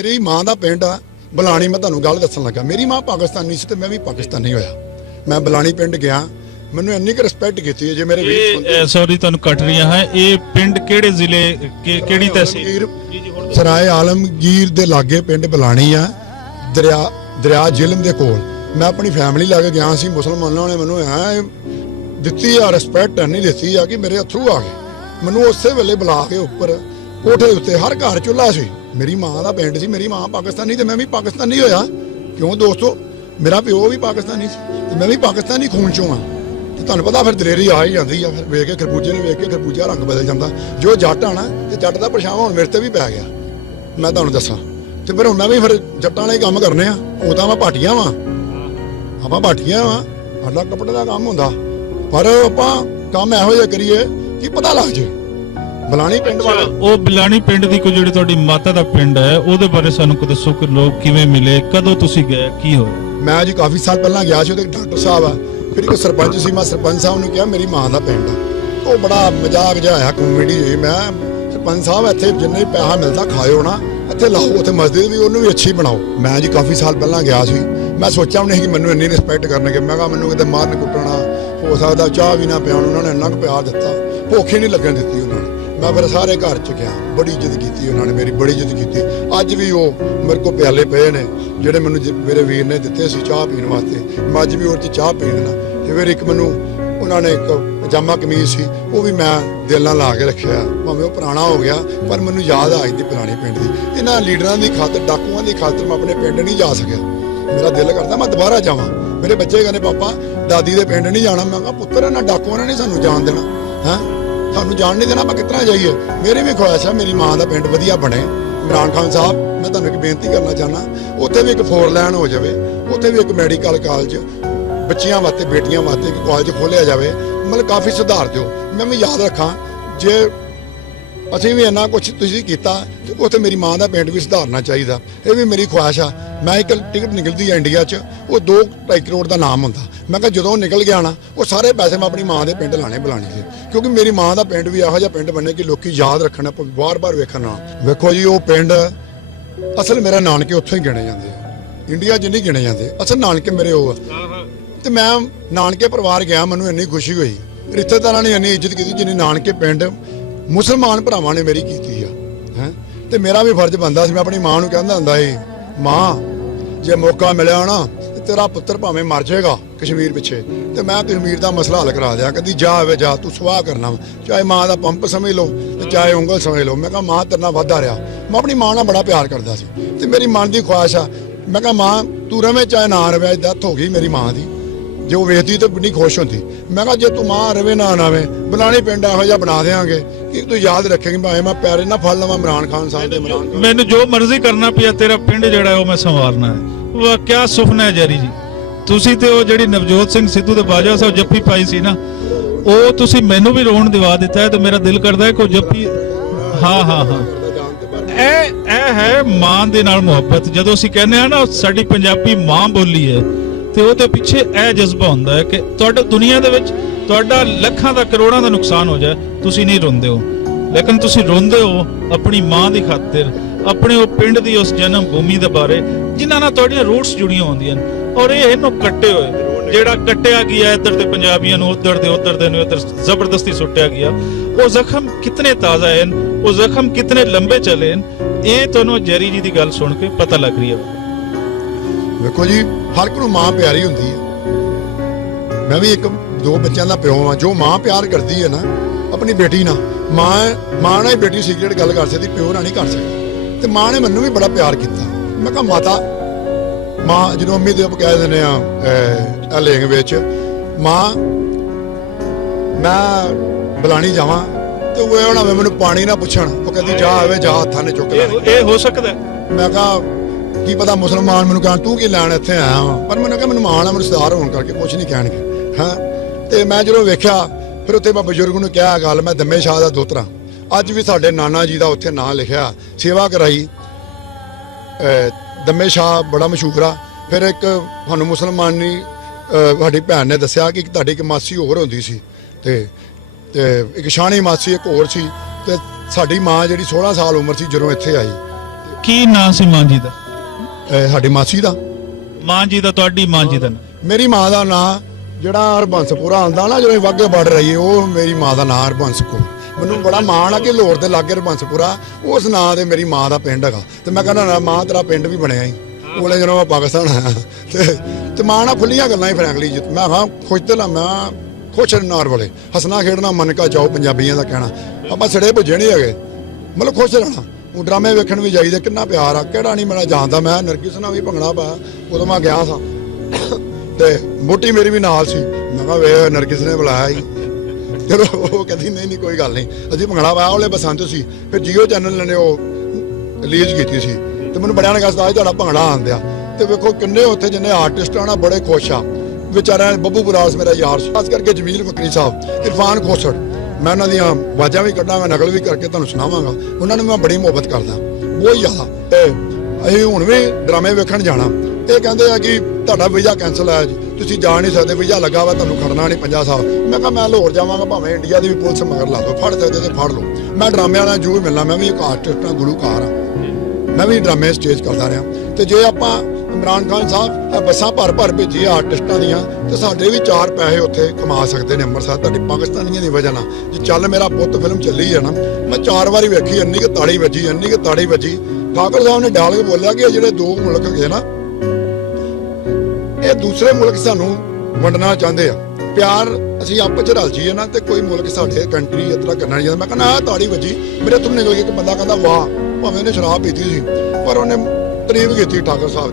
मेरी माँ का पिंड आ बलाणी। मैं तुहानूं गल दस्सण लगा, मेरी माँ पाकिस्तानी सी ते मैं भी पाकिस्तानी होया। मैं बलाणी पिंड गया, मैनूं इन्नी क रिस्पैक्ट कीती है। जे मेरे ਇਹ ਸੌਰੀ ਤੁਹਾਨੂੰ ਕੱਟ ਰਹੀਆਂ ਹੈ, ਇਹ ਪਿੰਡ ਕਿਹੜੇ ਜ਼ਿਲ੍ਹੇ ਕਿਹੜੀ ਤਹਿਸੀਲ? सराय आलमगीर दे लागे पिंड बलाणी आ, दरिया झिलम दे कोल। मैं अपनी फैमिली लैके गया सी, मुसलमानों ने मैनूं ऐ दित्ती आ रिस्पैक्ट नहीं दित्ती आ कि मेरे अथरू आ गए। मैनूं उसे वेले बुला के उपर कोठे उत्ते हर घर चुल्हा सी। मेरी माँ का पिंड सी, मेरी माँ पाकिस्तानी ते मैं भी पाकिस्तानी होया। क्यों दोस्तों, मेरा प्यो भी पाकिस्तानी सी ते मैं भी पाकिस्तानी खून चों हाँ। तो तुहानूं पता फिर दलेरी आ ही जाती है। फिर वेख के खरबूजे ने वेख के खरबूजा रंग बदल जाता। जो जट आना तो जट का परछावां हुण मेरे ते भी पै गया। मैं तुहानूं दस्सां ते फिर हुण मैं भी फिर जट्टां वाले काम करने आ। उह तां मैं भाटिया वां, आपां भाटिया वां, साडा कपड़े का काम हुंदा, पर आपां काम इहो जिहा करिए कि पता लग जे। बलाणी पिंड वाले ਉਹ ਬਿਲਾਣੀ ਪਿੰਡ ਦੀ ਕੋਈ ਜਿਹੜੀ ਤੁਹਾਡੀ ਮਾਤਾ ਦਾ ਪਿੰਡ ਹੈ ਉਹਦੇ ਬਾਰੇ ਸਾਨੂੰ ਕੁਝ ਦੱਸੋ ਕਿ ਲੋਕ ਕਿਵੇਂ ਮਿਲੇ, ਕਦੋਂ ਤੁਸੀਂ ਗਏ, ਕੀ ਹੋਇਆ? मैं जी काफ़ी साल पहला गया ਸੀ। डॉक्टर साहब आ, फिर एक सरपंच सी, मैं सरपंच साहब ने कहा मेरी माँ का पिंड आ। तो बड़ा मजाक जिहा होया, कॉमेडी हुई। मैं सरपंच साहब इत्थे जिन्ने पैसा मिलता खाओ ना, इत्थे लाओ, उत्थे मस्जिद भी उन्होंने भी अच्छी बनाओ। मैं जी काफ़ी साल पहला गया सी, मैं सोचा भी नहीं कि मैनूं इन्नी रिस्पैक्ट करनगे। मैं कहा मैनूं किते मारन कुट्टना, हो सकदा चाह भी ना पियाण। उन्होंने इन्ना क प्यार दिता, भुख ही नहीं लगन दित्ती उन्होंने। मैं फिर सारे घर च गया, बड़ी इज्जत की उन्होंने, मेरी बड़ी इज्जत की। अज भी वो मेरे को प्याले पे ने ਜਿਹੜੇ ਮੈਨੂੰ ਮੇਰੇ ਵੀਰ ਨੇ ਦਿੱਤੇ ਸੀ ਚਾਹ ਪੀਣ ਵਾਸਤੇ। ਮੈਂ ਅੱਜ ਵੀ ਉਹ 'ਚ ਚਾਹ ਪੀ ਲੈਣਾ। ਤੇ ਫਿਰ ਇੱਕ ਮੈਨੂੰ ਉਹਨਾਂ ਨੇ ਇੱਕ ਪਜਾਮਾ ਕਮੀਜ਼ ਸੀ, ਉਹ ਵੀ ਮੈਂ ਦਿਲ ਨਾਲ ਲਾ ਕੇ ਰੱਖਿਆ। ਭਾਵੇਂ ਉਹ ਪੁਰਾਣਾ ਹੋ ਗਿਆ, ਪਰ ਮੈਨੂੰ ਯਾਦ ਆ ਦੀ ਪੁਰਾਣੇ ਪਿੰਡ ਦੀ। ਇਹਨਾਂ ਲੀਡਰਾਂ ਦੀ ਖਾਤਰ, ਡਾਕੂਆਂ ਦੀ ਖਾਤਰ ਮੈਂ ਆਪਣੇ ਪਿੰਡ ਨਹੀਂ ਜਾ ਸਕਿਆ। ਮੇਰਾ ਦਿਲ ਕਰਦਾ ਮੈਂ ਦੁਬਾਰਾ ਜਾਵਾਂ। ਮੇਰੇ ਬੱਚੇ ਕਹਿੰਦੇ ਪਾਪਾ ਦਾਦੀ ਦੇ ਪਿੰਡ ਨਹੀਂ ਜਾਣਾ। ਮੈਂ ਕਿਹਾ ਪੁੱਤਰ ਇਹਨਾਂ ਡਾਕੂਆਂ ਨੇ ਨਹੀਂ ਸਾਨੂੰ ਜਾਣ ਦੇਣਾ, ਹੈਂ ਸਾਨੂੰ ਜਾਣ ਨਹੀਂ ਦੇਣਾ, ਆਪਾਂ ਕਿਸ ਤਰ੍ਹਾਂ ਜਾਈਏ? ਮੇਰੀ ਵੀ ਖੁਆਇਸ਼ ਹੈ ਮੇਰੀ ਮਾਂ ਦਾ ਪਿੰਡ ਵਧੀਆ ਬਣੇ। इमरान खान साहब, मैं तुहानूं एक बेनती करना चाहना, उत्थे भी एक 4 लाइन हो जाए, उत्थे भी एक मैडिकल कॉलेज बच्चियां वास्ते, बेटियां वास्ते एक कॉलेज खोलिया जाए। मतलब काफ़ी सुधार दिओ। मैं भी याद रखा जे असीं भी इन्ना कुछ तुसीं कीता ते उत्थे मेरी माँ का पिंड भी सुधारना चाहिए। ये भी मेरी ख्वाहिश आ। मैं एक टिकट निकलती है इंडिया च, वो 2-2.5 करोड़ का नाम होंदा। मैं कहा जो निकल गया ना, वो सारे पैसे मैं अपनी माँ के पिंड लाने बुलाने से, क्योंकि मेरी माँ का पिंड भी इहो जिहा पिंड बने कि लोग याद रखना, बार बार वेखना। वेखो जी, वो पिंड असल मेरा नानके उत्थों ही गिने जाते, इंडिया च नहीं गिने जाते। असल नानके मेरे वो तो मैं नानके परिवार गया, मैनूं इन्नी खुशी हुई। रिश्तेदारां ने इन्नी इज्जत की जिन्नी नानके पिंड मुसलमान भरावां ने मेरी कीती है। तो मेरा भी फर्ज बनता सी। मैं अपनी माँ नूं कहंदा हुंदा सी, माँ जे मौका मिलिया ना तेरा पुत्र भावें मर जाएगा कश्मीर पिछे, तो मैं कश्मीर का मसला हल करा दिया। कहती जा वे जा, तू सुआह करना, चाहे माँ का पंप समझ लो चाहे उंगल समझ लो। मैं कहा माँ तेरे नाल वाधा रहा। मैं अपनी माँ नाल बड़ा प्यार करता सी, ते मेरी मन की ख्वाहिश आ। मैं कहा माँ तू रवे चाहे ना रवे, डेथ हो गई मेरी माँ की, जो वेखदी तो बड़ी खुश होती। मैं कहा जे तू माँ रवे ना रवे, बलाणी पिंड इहो जिहा बना देंगे कि तू याद रखेंगे। भावें मैं पैरे ना फड़ लवां इमरान खान साहब दे। इमरान खान ਮੈਨੂੰ ਜੋ ਮਰਜ਼ੀ ਕਰਨਾ ਪਿਆ, ਤੇਰਾ ਪਿੰਡ ਜਿਹੜਾ ਉਹ ਮੈਂ ਸੰਵਾਰਨਾ ਹੈ। ਵਾਹ ਕੀ ਸੁਪਨਾ ਹੈ ਜੈਰੀ ਜੀ। ਤੁਸੀਂ ਤੇ ਉਹ ਜਿਹੜੀ ਨਵਜੋਤ ਸਿੰਘ ਸਿੱਧੂ ਦੇ ਬਾਜਵਾ ਸਾਹਿਬ ਜੱਫੀ ਪਾਈ ਸੀ ਨਾ, ਉਹ ਤੁਸੀਂ ਮੈਨੂੰ ਵੀ ਰੋਣ ਦਿਵਾ ਦਿੱਤਾ ਹੈ। ਤੇ ਮੇਰਾ ਦਿਲ ਕਰਦਾ ਹੈ ਕਿ ਉਹ ਜੱਫੀ, ਹਾਂ ਹਾਂ ਹਾਂ, ਇਹ ਹੈ ਮਾਂ ਦੇ ਨਾਲ ਮੁਹੱਬਤ। ਜਦੋਂ ਅਸੀਂ ਕਹਿੰਦੇ ਆ ਨਾ ਸਾਡੀ ਪੰਜਾਬੀ ਮਾਂ ਬੋਲੀ ਹੈ, ਤੇ ਉਹਦੇ ਪਿੱਛੇ ਇਹ ਜਜ਼ਬਾ ਹੁੰਦਾ ਹੈ ਕਿ ਤੁਹਾਡਾ ਦੁਨੀਆ ਦੇ ਵਿੱਚ ਤੁਹਾਡਾ ਲੱਖਾਂ ਦਾ ਕਰੋੜਾਂ ਦਾ ਨੁਕਸਾਨ ਹੋ ਜਾਏ, ਤੁਸੀਂ ਨਹੀਂ ਰੋਂਦੇ ਹੋ, ਲੇਕਿਨ ਤੁਸੀਂ ਰੋਂਦੇ ਹੋ ਆਪਣੀ ਮਾਂ ਦੀ ਖਾਤਰ, ਆਪਣੇ ਉਹ ਪਿੰਡ ਦੀ ਉਸ ਜਨਮ ਭੂਮੀ ਦੇ ਬਾਰੇ ਜਿਨ੍ਹਾਂ ਨਾਲ ਤੁਹਾਡੀਆਂ ਰੂਟਸ ਜੁੜੀਆਂ ਹੁੰਦੀਆਂ ਨੇ। ਔਰ ਇਹ ਇਹਨੂੰ ਕੱਟੇ ਹੋਏ, ਜਿਹੜਾ ਕੱਟਿਆ ਗਿਆ ਇੱਧਰ ਦੇ ਪੰਜਾਬੀਆਂ ਨੂੰ, ਉੱਧਰ ਦੇ ਨੂੰ ਇੱਧਰ ਜ਼ਬਰਦਸਤੀ ਸੁੱਟਿਆ ਗਿਆ, ਉਹ ਜ਼ਖਮ ਕਿਤਨੇ ਤਾਜ਼ਾ ਹਨ, ਉਹ ਜ਼ਖਮ ਕਿਤਨੇ ਲੰਬੇ ਚਲੇ ਹਨ, ਇਹ ਤੁਹਾਨੂੰ ਜੈਰੀ ਜੀ ਦੀ ਗੱਲ ਸੁਣ ਕੇ ਪਤਾ ਲੱਗ ਰਹੀ ਹੈ। ਵੇਖੋ ਜੀ, ਹਰ ਇੱਕ ਨੂੰ ਮਾਂ ਪਿਆਰੀ ਹੁੰਦੀ ਹੈ। ਮੈਂ ਵੀ 2 ਬੱਚਿਆਂ ਦਾ ਪਿਓ ਹਾਂ। ਜੋ ਮਾਂ ਪਿਆਰ ਕਰਦੀ ਹੈ ਨਾ ਆਪਣੀ ਬੇਟੀ ਨਾਲ, ਮਾਂ ਨਾਲ ਹੀ ਬੇਟੀ ਸੀਕ੍ਰੇਟ ਗੱਲ ਕਰ ਸਕਦੀ, ਪਿਓ ਨਾਲ ਨਹੀਂ ਕਰ ਸਕਦੀ। ਤੇ ਮਾਂ ਨੇ ਮੈਨੂੰ ਵੀ ਬੜਾ ਪਿਆਰ ਕੀਤਾ। ਮੈਂ ਕਿਹਾ ਮਾਤਾ, ਮਾਂ ਜਦੋਂ ਅੰਮੀ ਦੇ ਕਹਿ ਦਿੰਦੇ ਆ ਲੈਂਗੁਏਜ ਮਾਂ, ਮੈਂ ਬਲਾਣੀ ਜਾਵਾਂ ਤੇ ਉਹ ਹੋਣਾ ਮੈਨੂੰ ਪਾਣੀ ਨਾ ਪੁੱਛਣ, ਉਹ ਕਹਿੰਦੀ ਜਾ ਆਵੇ ਜਾ, ਹੱਥਾਂ ਨੇ ਚੁੱਕ ਲੈਣਾ। ਇਹ ਹੋ ਸਕਦਾ। ਮੈਂ ਕਿਹਾ ਕੀ ਪਤਾ ਮੁਸਲਮਾਨ ਮੈਨੂੰ ਕਹਿਣ ਤੂੰ ਕੀ ਲੈਣ ਇੱਥੇ ਆਇਆ ਵਾ, ਪਰ ਮੈਨੂੰ ਕਿਹਾ ਮੈਨੂੰ ਮਾਣ ਆ, ਮੈਨੂੰ ਸਰਦਾਰ ਹੋਣ ਕਰਕੇ ਕੁਛ ਨਹੀਂ ਕਹਿਣਗੇ। ਹਾਂ, ਤੇ ਮੈਂ ਜਦੋਂ ਵੇਖਿਆ ਫਿਰ ਉੱਥੇ ਮੈਂ ਬਜ਼ੁਰਗ ਨੂੰ ਕਿਹਾ ਗੱਲ, ਮੈਂ ਦੰਮੇ ਸ਼ਾਹ ਦਾ ਦੋਤਰਾ। ਅੱਜ ਵੀ ਸਾਡੇ ਨਾਨਾ ਜੀ ਦਾ ਉੱਥੇ ਨਾਂ ਲਿਖਿਆ, ਸੇਵਾ ਕਰਾਈ। ਦੰਮੇ ਸ਼ਾਹ ਬੜਾ ਮਸ਼ਹੂਰ ਆ। ਫਿਰ ਇੱਕ ਸਾਨੂੰ ਮੁਸਲਮਾਨੀ ਸਾਡੀ ਭੈਣ ਨੇ ਦੱਸਿਆ ਕਿ ਤੁਹਾਡੀ ਇੱਕ ਮਾਸੀ ਹੋਰ ਹੁੰਦੀ ਸੀ, ਤੇ ਇੱਕ ਸ਼ਾਹਣੀ ਮਾਸੀ ਇੱਕ ਹੋਰ ਸੀ। ਤੇ ਸਾਡੀ ਮਾਂ ਜਿਹੜੀ 16 ਸਾਲ ਉਮਰ ਸੀ ਜਦੋਂ ਇੱਥੇ ਆਈ, ਕੀ ਨਾਂ ਸੀ ਮਾਂ ਜੀ ਦਾ? ਸਾਡੀ ਮਾਸੀ ਦਾ, ਮਾਂ ਜੀ ਦਾ, ਤੁਹਾਡੀ ਮਾਂ ਜੀ ਦਾ ਨਾਂ? ਮੇਰੀ ਮਾਂ ਦਾ ਨਾਂ ਜਿਹੜਾ ਹਰਬੰਸਪੁਰਾ ਆਉਂਦਾ ਨਾ, ਜਦੋਂ ਵਾਗੇ ਵੜ ਰਹੀ ਹੈ, ਉਹ ਮੇਰੀ ਮਾਂ ਦਾ ਨਾਂ ਹਰਬੰਸ ਕੌਰ। ਮੈਨੂੰ ਬੜਾ ਮਾਣ ਆ ਕਿ ਲਾਹੌਰ ਦੇ ਲਾਗੇ ਹਰਬੰਸਪੁਰਾ ਉਸ ਨਾਂ ਦੇ ਮੇਰੀ ਮਾਂ ਦਾ ਪਿੰਡ ਹੈਗਾ। ਤੇ ਮੈਂ ਕਹਿੰਦਾ ਮਾਂ ਤੇਰਾ ਪਿੰਡ ਵੀ ਬਣਿਆ ਹੀ ਉਹਲੇ ਜਦੋਂ ਮੈਂ ਪਾਕਿਸਤਾਨ ਆਇਆ। ਤੇ ਮਾਂ ਨਾਲ ਖੁੱਲੀਆਂ ਗੱਲਾਂ ਹੀ ਫਰੈਂਕਲੀ ਮੈਂ ਹਾਂ ਖੁਸ਼ ਤੇ ਲਾ, ਮੈਂ ਖੁਸ਼ ਨਾਰ ਵਾਲੇ ਹੱਸਣਾ ਖੇਡਣਾ ਮਨ ਕਾ ਚਾਓ, ਪੰਜਾਬੀਆਂ ਦਾ ਕਹਿਣਾ। ਆਪਾਂ ਸੜੇ ਭੁੱਜੇ ਨਹੀਂ ਹੈਗੇ, ਮਤਲਬ ਖੁਸ਼ ਰਹਿਣਾ। ਉਹ ਡਰਾਮੇ ਵੇਖਣ ਵੀ ਜਾਈਦੇ, ਕਿੰਨਾ ਪਿਆਰ ਆ, ਕਿਹੜਾ ਨਹੀਂ ਮੇਰਾ ਜਾਣਦਾ। ਮੈਂ ਨਰਗਿਸ ਨਾਲ ਵੀ ਭੰਗੜਾ ਪਾਇਆ, ਉਦੋਂ ਮੈਂ ਗਿਆ ਸਾਂ ਤੇ ਮੋਟੀ ਮੇਰੀ ਵੀ ਨਾਲ ਸੀ। ਮੈਂ ਕਿਹਾ ਵੇ ਨਰਗਿਸ ਨੇ ਬੁਲਾਇਆ ਸੀ। ਚਲੋ ਉਹ ਕਹਿੰਦੀ ਨਹੀਂ ਕੋਈ ਗੱਲ ਨਹੀਂ, ਅਸੀਂ ਭੰਗੜਾ ਪਾਇਆ। ਉਹਲੇ ਬਸੰਤ ਸੀ, ਫਿਰ ਜੀਓ ਚੈਨਲ ਨੇ ਉਹ ਰਿਲੀਜ਼ ਕੀਤੀ ਸੀ ਤੇ ਮੈਨੂੰ ਬੜਿਆਂ ਨੇ ਕਿਹਾ ਤੁਹਾਡਾ ਭੰਗੜਾ ਆਉਂਦਿਆ। ਤੇ ਵੇਖੋ ਕਿੰਨੇ ਉੱਥੇ ਜਿੰਨੇ ਆਰਟਿਸਟ ਆ ਨਾ ਬੜੇ ਖੁਸ਼ ਆ ਵਿਚਾਰਿਆਂ। ਬੱਬੂ ਬਰਾਸ ਮੇਰਾ ਯਾਰ ਸੀ, ਖਾਸ ਕਰਕੇ ਜਮੀਲ ਫਕਰੀ ਸਾਹਿਬ, ਇਰਫਾਨ ਖੋਸੜ, ਮੈਂ ਉਹਨਾਂ ਦੀਆਂ ਆਵਾਜ਼ਾਂ ਵੀ ਕੱਢਾਂਗਾ, ਨਕਲ ਵੀ ਕਰਕੇ ਤੁਹਾਨੂੰ ਸੁਣਾਵਾਂਗਾ। ਉਹਨਾਂ ਨੂੰ ਮੈਂ ਬੜੀ ਮੁਹੱਬਤ ਕਰਦਾ, ਬਹੁਤ ਜ਼ਿਆਦਾ। ਤੇ ਅਸੀਂ ਹੁਣ ਵੀ ਡਰਾਮੇ ਵੇਖਣ ਜਾਣਾ। ਇਹ ਕਹਿੰਦੇ ਆ ਕਿ ਤੁਹਾਡਾ ਵੀਜ਼ਾ ਕੈਂਸਲ ਹੈ ਜੀ, ਤੁਸੀਂ ਜਾ ਨਹੀਂ ਸਕਦੇ, ਵੀਜ਼ਾ ਲੱਗਾ ਵਾ, ਤੁਹਾਨੂੰ ਖੜਨਾ ਨਹੀਂ 50 ਸਾਲ। ਮੈਂ ਕਿਹਾ ਮੈਂ ਲਾਹੌਰ ਜਾਵਾਂਗਾ, ਭਾਵੇਂ ਇੰਡੀਆ ਦੀ ਵੀ ਪੁਲਿਸ ਮਗਰ ਲਾ ਦੋ, ਫੜ ਸਕਦੇ ਤੇ ਫੜ ਲਓ। ਮੈਂ ਡਰਾਮੇ ਵਾਲਾ ਜੋ ਵੀ ਮਿਲਣਾ, ਮੈਂ ਵੀ ਇੱਕ ਆਰਟਿਸਟ ਹਾਂ, ਗੁਲੂਕਾਰ ਹਾਂ, ਮੈਂ ਵੀ ਡਰਾਮੇ ਸਟੇਜ ਕਰਦਾ ਰਿਹਾ। ਤੇ ਜੇ ਆਪਾਂ ਇਮਰਾਨ ਖਾਨ ਸਾਹਿਬ ਬੱਸਾਂ ਭਰ ਭੇਜੀ ਆਰਟਿਸਟਾਂ ਦੀਆਂ, ਤੇ ਸਾਡੇ ਵੀ 4 ਪੈਸੇ ਉੱਥੇ ਕਮਾ ਸਕਦੇ ਨੇ ਅੰਮ੍ਰਿਤਸਰ। ਤੁਹਾਡੀ ਪਾਕਿਸਤਾਨੀਆਂ ਦੀ ਵਜ੍ਹਾ ਨਾਲ ਜੇ ਚੱਲ ਮੇਰਾ ਪੁੱਤ ਫਿਲਮ ਚੱਲੀ ਹੈ ਨਾ, ਮੈਂ 4 ਵਾਰੀ ਵੇਖੀ, ਇੰਨੀ ਕਿ ਤਾੜੀ ਵੱਜੀ, ਇੰਨੀ ਕਿ ਤਾੜੀ ਵੱਜੀ। ਠਾਕੁਰ ਸਾਹਿਬ ਨੇ ਡਾਲ ਕੇ ਬੋਲਿਆ ਕਿ ਇਹ ਜਿਹੜੇ 2 ਮੁਲਕ ਹੈਗੇ ਨਾ, ਇਹ ਦੂਸਰੇ ਮੁਲਕ ਸਾਨੂੰ ਵੰਡਣਾ ਚਾਹੁੰਦੇ ਆ। ਪਿਆਰ ਅਸੀਂ ਆਪਸ ਚ ਰਲ ਜੀਏ ਨਾ, ਤੇ ਕੋਈ ਮੁਲਕ ਸਾਡੇ ਕੰਟਰੀ ਇਸ ਤਰ੍ਹਾਂ ਕਰਨਾ ਨਹੀਂ ਚਾਹੁੰਦਾ। ਮੈਂ ਕਹਿੰਦਾ ਆਹ ਤਾੜੀ ਵੱਜੀ, ਮੇਰੇ ਤੋਂ ਨਿਕਲ ਕੇ ਇੱਕ ਬੰਦਾ ਕਹਿੰਦਾ ਵਾਹ, ਭਾਵੇਂ ਉਹਨੇ ਸ਼ਰਾਬ ਪੀਤੀ ਸੀ ਪਰ ਉਹਨੇ ਤਾਰੀਫ ਕੀਤੀ ਠਾਕੁਰ ਸਾਹਿਬ।